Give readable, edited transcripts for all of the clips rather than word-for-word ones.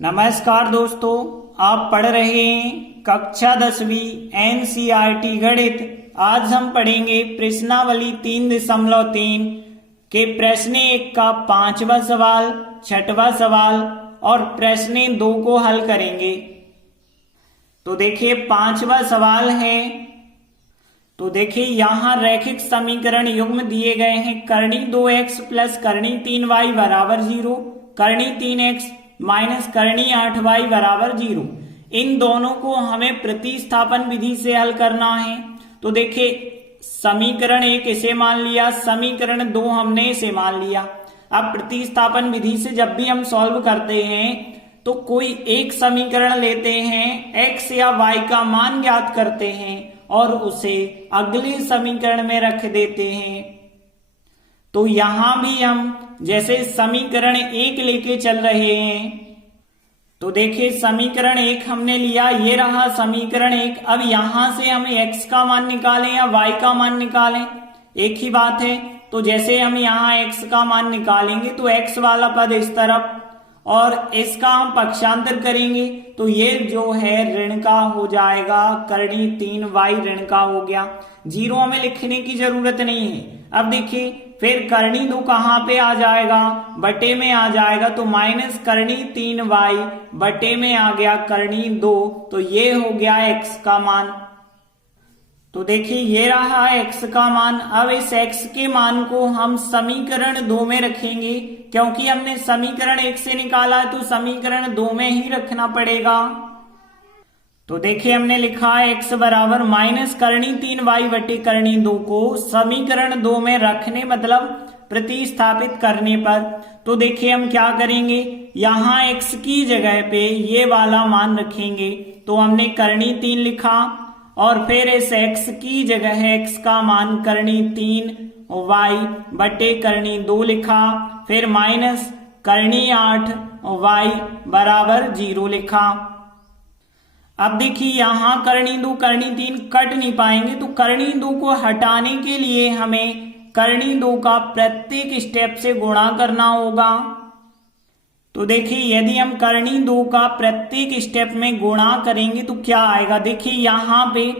नमस्कार दोस्तों, आप पढ़ रहे हैं कक्षा 10वीं एनसीईआरटी गणित। आज हम पढ़ेंगे प्रश्नावली 3.3 के प्रश्न 1 का 5वां सवाल, 6वां सवाल और प्रश्न 2 को हल करेंगे। तो देखिए 5वां सवाल है। तो देखिए यहाँ रैखिक समीकरण युग्म दिए गए हैं। करनी 2x प्लस करनी 3y बराबर 0, करनी 3x माइनस करनी 8y बराबर 0। इन दोनों को हमें प्रतिस्थापन विधि से हल करना है। तो देखिए समीकरण 1 इसे मान लिया, समीकरण 2 हमने इसे मान लिया। अब प्रतिस्थापन विधि से जब भी हम सॉल्व करते हैं तो कोई एक समीकरण लेते हैं, x या y का मान ज्ञात करते हैं और उसे अगले समीकरण में रख देते हैं। तो यहां भी हम जैसे समीकरण 1 लेके चल रहे हैं। तो देखिए समीकरण 1 हमने लिया, ये रहा समीकरण 1। अब यहां से हमें x का मान निकालें या y का मान निकालें, एक ही बात है। तो जैसे हम यहाँ x का मान निकालेंगे तो x वाला पद इस तरफ और इसका हम पक्षांतर करेंगे तो ये जो है ऋण का हो जाएगा, करनी 3y ऋण का हो गया। 0 हमें लिखने की जरूरत नहीं है। अब देखिए फिर करनी 2 कहाँ पे आ जाएगा, बटे में आ जाएगा। तो माइनस करनी 3y बटे में आ गया करनी 2, तो ये हो गया x का मान। तो देखिए ये रहा x का मान। अब इस x के मान को हम समीकरण 2 में रखेंगे, क्योंकि हमने समीकरण 1 से निकाला है तो समीकरण 2 में ही रखना पड़ेगा। तो देखिए हमने लिखा है x बराबर माइनस करनी 3y बटे करनी 2 को समीकरण 2 में रखने मतलब प्रतिस्थापित करने पर। तो देखिए हम क्या करेंगे, यहाँ x की जगह पे ये वाला मान रखेंगे। तो हमने करनी 3 लिखा और फिर इस x की जगह x का मान करनी 3y बटे करनी 2 लिखा, फिर माइनस करनी 8y बराबर 0 लिखा। अब देखिए यहाँ करनी 2 करनी 3 कट नहीं पाएंगे, तो करनी 2 को हटाने के लिए हमें करनी 2 का प्रत्येक स्टेप से गुणा करना होगा। तो देखिए यदि हम करनी 2 का प्रत्येक स्टेप में गुणा करेंगे तो क्या आएगा। देखिए यहाँ पे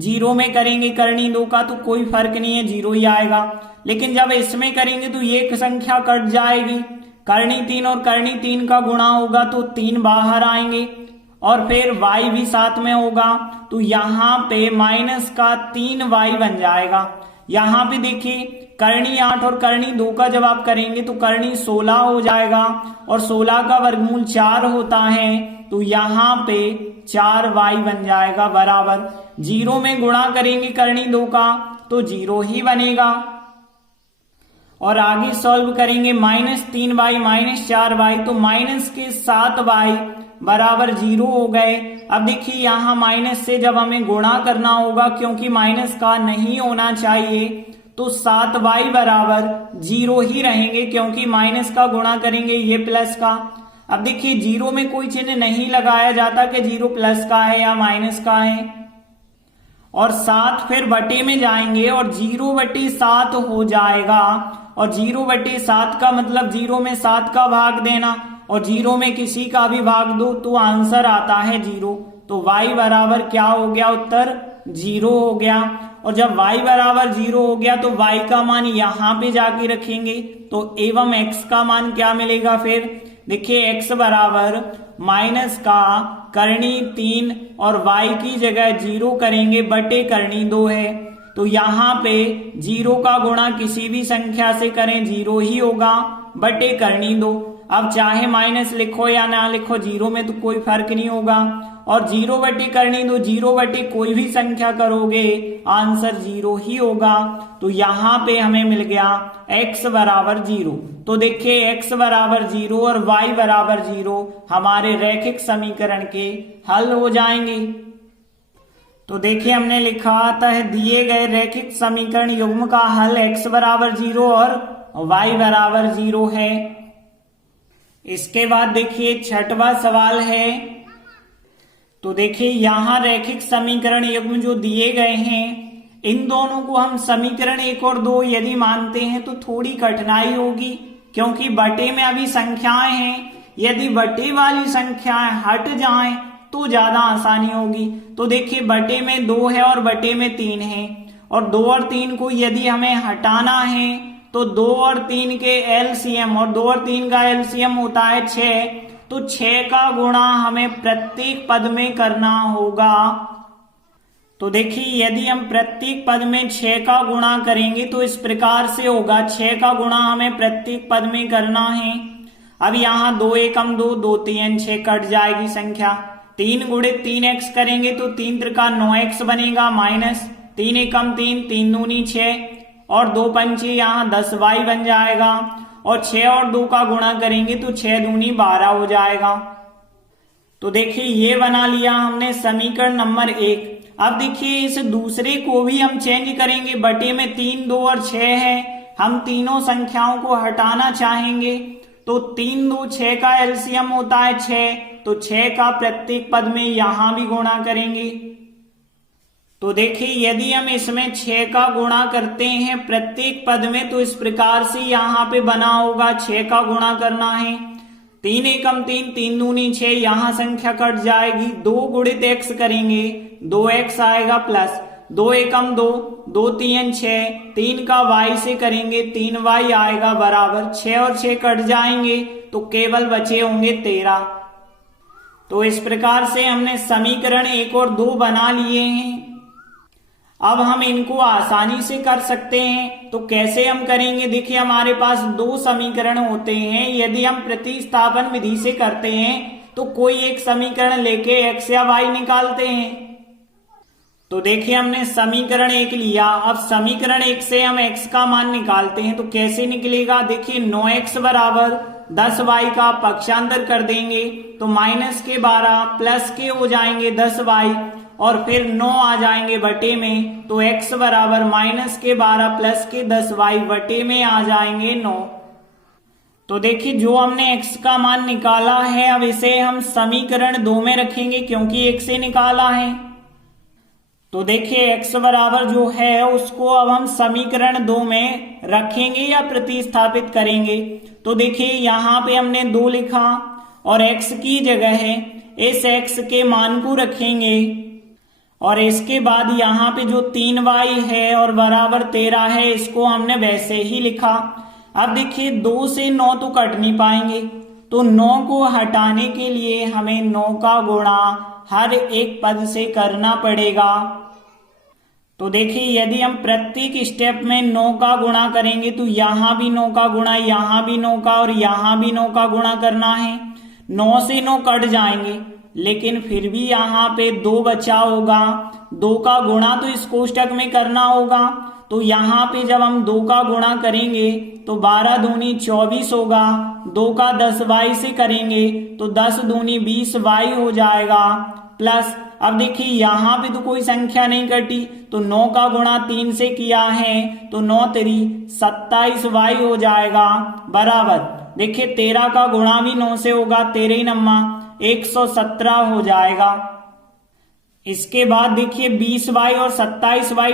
0 में करेंगे करनी 2 का तो कोई फर्क नहीं है, 0 ही आएगा। लेकिन जब इसमें करेंगे तो ये संख्या कट जाएगी, करनी 3 और करनी 3 का गुणा होगा तो 3 बाहर आएंगे और फिर y भी साथ में होगा। तो यहाँ पे माइनस का 3y बन जाएगा। यहाँ पे देखिए करनी 8 और करनी 2 का जब आप करेंगे तो करनी 16 हो जाएगा और 16 का वर्गमूल 4 होता है। तो यहाँ पे 4y बन जाएगा बराबर 0 में गुणा करेंगे करनी 2 का तो 0 ही बनेगा। और आगे सॉल्व करेंगे माइनस 3y माइनस 4y तो माइनस के 7y बराबर 0 हो गए। अब देखिए यहाँ माइनस से जब हमें गुणा करना होगा, क्योंकि माइनस का नहीं होना चाहिए, तो 7y बराबर 0 ही रहेंगे, क्योंकि माइनस का गुणा करेंगे ये प्लस का। अब देखिए 0 में कोई चिन्ह नहीं लगाया जाता कि 0 प्लस का है या माइनस का है। और 7 फिर बटे में जाएंगे और 0 बटे 7 हो जाएगा और 0 बटे 7 का मतलब 0 में 7 का भाग देना और 0 में किसी का भी भाग दो तो आंसर आता है 0। तो y बराबर क्या हो गया, उत्तर 0 हो गया। और जब y बराबर 0 हो गया तो y का मान यहाँ पे जाके रखेंगे तो एवं x का मान क्या मिलेगा। फिर देखिए x बराबर माइनस का करनी 3 और y की जगह 0 करेंगे बटे करनी 2 है। तो यहाँ पे 0 का गुणा किसी भी संख्या से करें 0 ही होगा बटे करनी 2। अब चाहे माइनस लिखो या ना लिखो 0 में तो कोई फर्क नहीं होगा। और 0 बटे करनी 2, 0 बटे कोई भी संख्या करोगे आंसर 0 ही होगा। तो यहाँ पे हमें मिल गया x बराबर 0। तो देखिए x बराबर 0 और y बराबर 0 हमारे रैखिक समीकरण के हल हो जाएंगे। तो देखिए हमने लिखा था दिए गए रैखिक समीकरण युग्म का हल x बराबर 0 और y बराबर 0 है। इसके बाद देखिए 6वां सवाल है। तो देखिए यहाँ रैखिक समीकरण युग्म जो दिए गए हैं, इन दोनों को हम समीकरण 1 और 2 यदि मानते हैं तो थोड़ी कठिनाई होगी, क्योंकि बटे में अभी संख्याएं हैं। यदि बटे वाली संख्याएं हट जाएं तो ज्यादा आसानी होगी। तो देखिए बटे में 2 है और बटे में 3 है, और 2 और 3 को यदि हमें हटाना है तो 2 और 3 के एलसीएम, और 2 और 3 का एलसीएम होता है 6, तो 6 का गुणा हमें प्रत्येक पद में करना होगा। तो देखिए यदि हम प्रत्येक पद में 6 का गुणा करेंगे तो इस प्रकार से होगा, 6 का गुणा हमें प्रत्येक पद में करना है। अब यहाँ 2 एकम 2, 2 3 6 कट जाएगी संख्या। 3 गुणित 3x करेंगे तो 3 त्रिका 9x बनेगा, माइनस 3 एकम 3, 3 दूनी 6 और 2 पंचे यहाँ 10y बन जाएगा, और 6 और 2 का गुणा करेंगे तो 6 दूनी 12 हो जाएगा। तो देखिए ये बना लिया हमने समीकरण नंबर 1। अब देखिए इस दूसरे को भी हम चेंज करेंगे, बटे में 3, 2 और 6 है, हम तीनों संख्याओं को हटाना चाहेंगे तो 3, 2, 6 का एलसीएम होता है 6, तो 6 का प्रत्येक पद में यहां भी गुणा करेंगे। तो देखिए यदि हम इसमें 6 का गुणा करते हैं प्रत्येक पद में तो इस प्रकार से यहाँ पे बना होगा, 6 का गुणा करना है, 3 एकम 3, 3 दूनी 6, यहाँ संख्या कट जाएगी। 2 गुणित x करेंगे 2x आएगा, प्लस 2 एकम 2, 2 3 6, 3 का y से करेंगे 3y आएगा, बराबर 6 और 6 कट जाएंगे तो केवल बचे होंगे 13। तो इस प्रकार से हमने समीकरण 1 और 2 बना लिए हैं। अब हम इनको आसानी से कर सकते हैं, तो कैसे हम करेंगे? देखिए हमारे पास 2 समीकरण होते हैं, यदि हम प्रतिस्थापन विधि से करते हैं तो कोई एक समीकरण लेके x या y निकालते हैं। तो देखिए हमने समीकरण 1 लिया, अब समीकरण 1 से हम x का मान निकालते हैं, तो कैसे निकलेगा? देखिए 9x बराबर 10y का पक्षांतर कर देंगे तो माइनस के 12 प्लस के हो जाएंगे 10y, और फिर 9 आ जाएंगे बटे में, तो x बराबर माइनस के 12 प्लस के 10y बटे में आ जाएंगे 9। तो देखिए जो हमने x का मान निकाला है अब इसे हम समीकरण 2 में रखेंगे क्योंकि 1 से निकाला है। तो देखिए x बराबर जो है उसको अब हम समीकरण 2 में रखेंगे या प्रतिस्थापित करेंगे। तो देखिए यहाँ पे हमने 2 लिखा और x की जगह है इस x के मान को रखेंगे, और इसके बाद यहाँ पे जो 3y है और बराबर 13 है इसको हमने वैसे ही लिखा। अब देखिए 2 से 9 तो कट नहीं पाएंगे, तो 9 को हटाने के लिए हमें 9 का गुणा हर एक पद से करना पड़ेगा। तो देखिए यदि हम प्रत्येक स्टेप में 9 का गुणा करेंगे तो यहाँ भी 9 का गुणा, यहाँ भी 9 का और यहाँ भी 9 का गुणा करना है। 9 से 9 कट जाएंगे लेकिन फिर भी यहाँ पे 2 बचा होगा, 2 का गुणा तो इस कोष्टक में करना होगा। तो यहाँ पे जब हम 2 का गुणा करेंगे तो 12 दूनी 24 होगा, 2 का 10y से करेंगे तो 10 दूनी 20y हो जाएगा, प्लस अब देखिए यहाँ पे तो कोई संख्या नहीं कटी, तो 9 का गुणा 3 से किया है तो 9 3 27y हो जाएगा, बराबर देखिए 13 का गुणा भी 9 से होगा, 13 नम्मा 117 हो जाएगा। इसके बाद देखिए 20y और 27y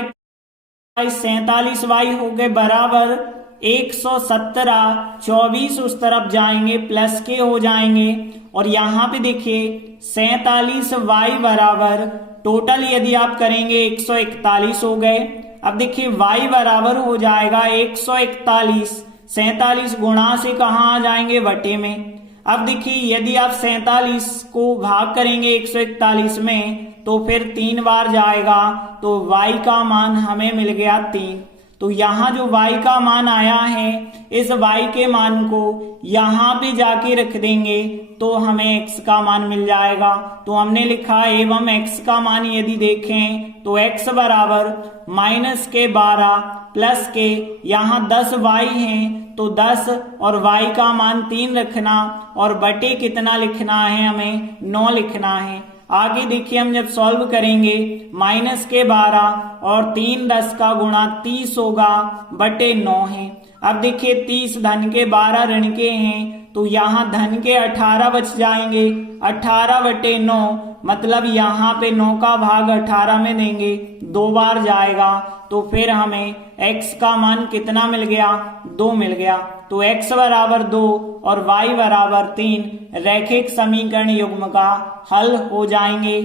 47y हो गए, बराबर 117, 24 उस तरफ जाएंगे प्लस के हो जाएंगे, और यहाँ पे देखिए 47y बराबर टोटल यदि आप करेंगे 141 हो गए। अब देखिए y बराबर हो जाएगा 141, 47 गुणा से कहाँ आ जाएंगे? बटे में। अब देखिए यदि आप 47 को भाग करेंगे 141 में तो फिर 3 बार जाएगा, तो y का मान हमें मिल गया 3। तो यहाँ जो y का मान आया है इस y के मान को यहाँ पे जाके रख देंगे तो हमें x का मान मिल जाएगा। तो हमने लिखा एवं x का मान यदि देखें तो x बराबर माइनस के 12 प्लस के यहाँ 10y है तो 10 और y का मान 3 रखना और बटे कितना लिखना है? हमें 9 लिखना है। आगे देखिए हम जब सॉल्व करेंगे माइनस के 12 और 3 10 का गुणा 30 होगा, बटे 9 है। अब देखिए 30 धन के 12 ऋण के हैं तो यहाँ धन के 18 बच जाएंगे, 18 बटे 9 मतलब यहाँ पे 9 का भाग 18 में देंगे, 2 बार जाएगा तो फिर हमें x का मान कितना मिल गया, 2 मिल गया। तो x बराबर 2 और y बराबर 3 रैखिक समीकरण युग्म का हल हो जाएंगे।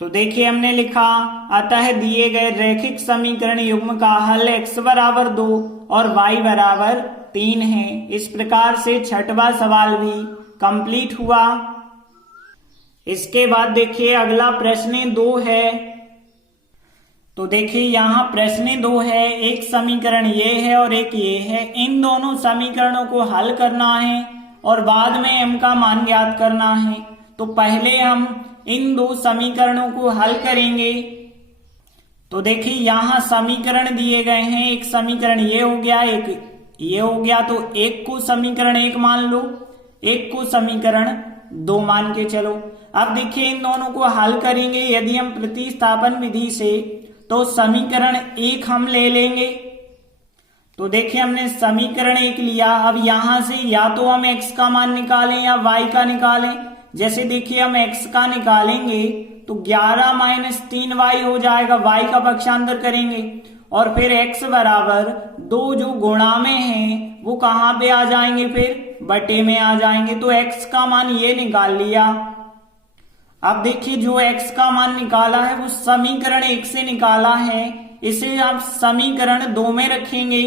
तो देखिए हमने लिखा, अतः दिए गए रैखिक समीकरण युग्म का हल x बराबर 2 और y बराबर 3 है। इस प्रकार से छठवां सवाल भी कंप्लीट हुआ। इसके बाद देखिए अगला प्रश्न 2 है। तो देखिए यहाँ प्रश्न 2 है, एक समीकरण ये है और एक ये है। इन दोनों समीकरणों को हल करना है और बाद में m का मान ज्ञात करना है। तो पहले हम इन दो समीकरणों को हल करेंगे। तो देखिए यहाँ समीकरण दिए गए हैं, एक समीकरण ये हो गया, एक ये हो गया। तो एक को समीकरण 1 मान लो, एक को समीकरण 2 मान के चलो। अब देखिए इन दोनों को हल करेंगे यदि हम प्रतिस्थापन विधि से, तो समीकरण 1 हम ले लेंगे। तो देखिए हमने समीकरण 1 लिया। अब यहां से या तो हम x का मान निकालें या y का निकालें। जैसे देखिए हम x का निकालेंगे तो 11 माइनस 3y हो जाएगा, y का पक्षांतर करेंगे और फिर x बराबर 2 जो गुणा में है वो कहां पे आ जाएंगे, फिर बटे में आ जाएंगे। तो x का मान ये निकाल लिया। अब देखिए जो x का मान निकाला है वो समीकरण 1 से निकाला है, इसे आप समीकरण 2 में रखेंगे।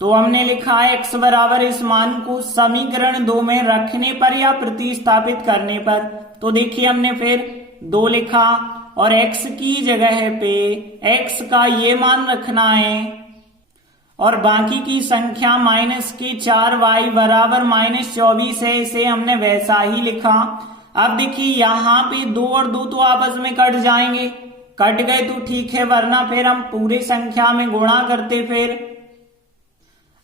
तो हमने लिखा है x बराबर इस मान को समीकरण 2 में रखने पर या प्रतिस्थापित करने पर। तो देखिए हमने फिर 2 लिखा और x की जगह पे x का ये मान रखना है और बाकी की संख्या -4y बराबर -24 है, इसे हमने वैसा ही लिखा। अब देखिए यहाँ पे 2 और 2 तो आपस में कट जाएंगे, कट गए तो ठीक है, वरना फिर हम पूरे संख्या में गुणा करते। फिर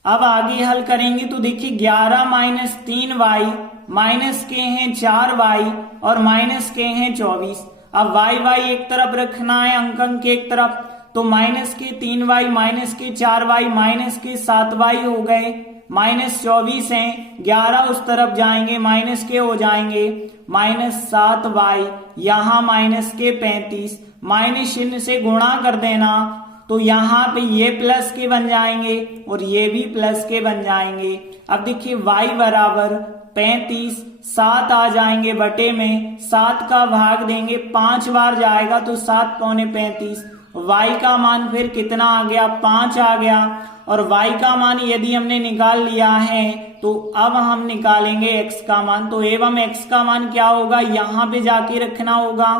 अब आगे हल करेंगे तो देखिए 11 माइनस 3y माइनस के हैं 4y और माइनस के हैं 24। अब y एक तरफ रखना है, अंक के एक तरफ। तो माइनस के 3y माइनस के 4y माइनस के 7y हो गए, -24 हैं, 11 उस तरफ जाएंगे, माइनस के हो जाएंगे -7y, यहाँ माइनस के 35, माइनस चिन्ह से गुणा कर देना। तो यहाँ पे ये प्लस के बन जाएंगे और ये भी प्लस के बन जाएंगे। अब देखिए y बराबर 35, 7 आ जाएंगे बटे में, 7 का भाग देंगे 5 बार जाएगा तो 7 पौने 35। y का मान फिर कितना आ गया, 5 आ गया। और y का मान यदि हमने निकाल लिया है तो अब हम निकालेंगे x का मान। तो एवं x का मान क्या होगा, यहाँ पे जाके रखना होगा।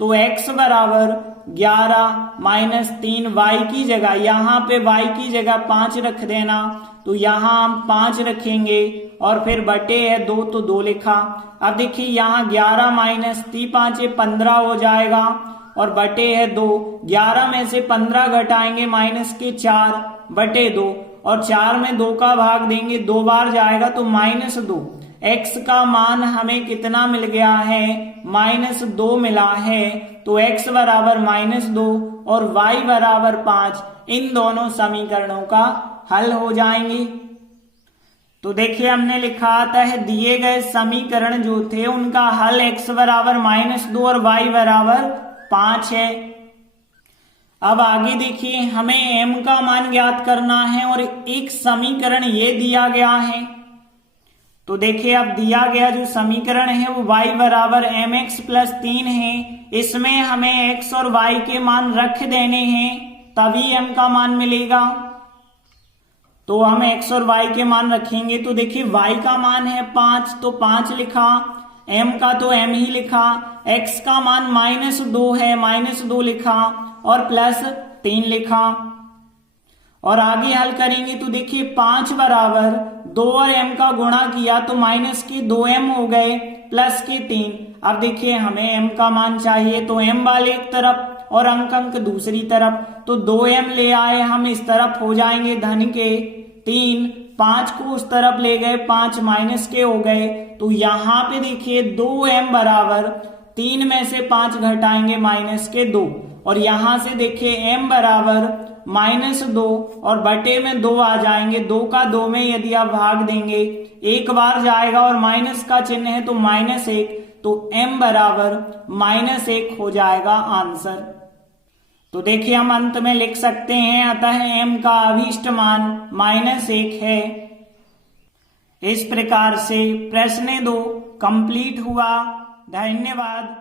तो x बराबर 11 माइनस 3y की जगह, यहाँ पे y की जगह 5 रख देना। तो यहाँ हम 5 रखेंगे और फिर बटे है 2 तो 2 लिखा। अब देखिए यहाँ 11 माइनस 5 15 हो जाएगा और बटे है 2। 11 में से 15 घटाएंगे माइनस के 4 बटे 2 और 4 में 2 का भाग देंगे, 2 बार जाएगा तो -2। x का मान हमें कितना मिल गया है, -2 मिला है। तो x बराबर -2 और y बराबर 5 इन दोनों समीकरणों का हल हो जाएंगे। तो देखिए हमने लिखा था है दिए गए समीकरण जो थे उनका हल x बराबर -2 और y बराबर 5 है। अब आगे देखिए हमें m का मान ज्ञात करना है और एक समीकरण ये दिया गया है। तो देखिए अब दिया गया जो समीकरण है वो y बराबर mx प्लस 3 है। इसमें हमें x और y के मान रख देने हैं तभी m का मान मिलेगा। तो हम x और y के मान रखेंगे। तो देखिए y का मान है 5 तो 5 लिखा, m का तो m ही लिखा, x का मान -2 है -2 लिखा और प्लस 3 लिखा। और आगे हल करेंगे तो देखिए 5 बराबर 2 और m का गुणा किया तो माइनस के 2m हो गए प्लस के 3। अब देखिए हमें m का मान चाहिए तो m वाले एक तरफ और अंक दूसरी तरफ। तो 2m ले आए हम इस तरफ, हो जाएंगे धन के 3, 5 को उस तरफ ले गए 5 माइनस के हो गए। तो यहाँ पे देखिए 2m बराबर 3 में से 5 घटाएंगे माइनस के 2 और यहाँ से देखिए m बराबर -2 और बटे में 2 आ जाएंगे। 2 का 2 में यदि आप भाग देंगे एक बार जाएगा और माइनस का चिन्ह है तो -1, तो m बराबर -1 हो जाएगा आंसर। तो देखिए हम अंत में लिख सकते हैं, अतः m का अभीष्ट मान -1 है। इस प्रकार से प्रश्न 2 कंप्लीट हुआ। धन्यवाद।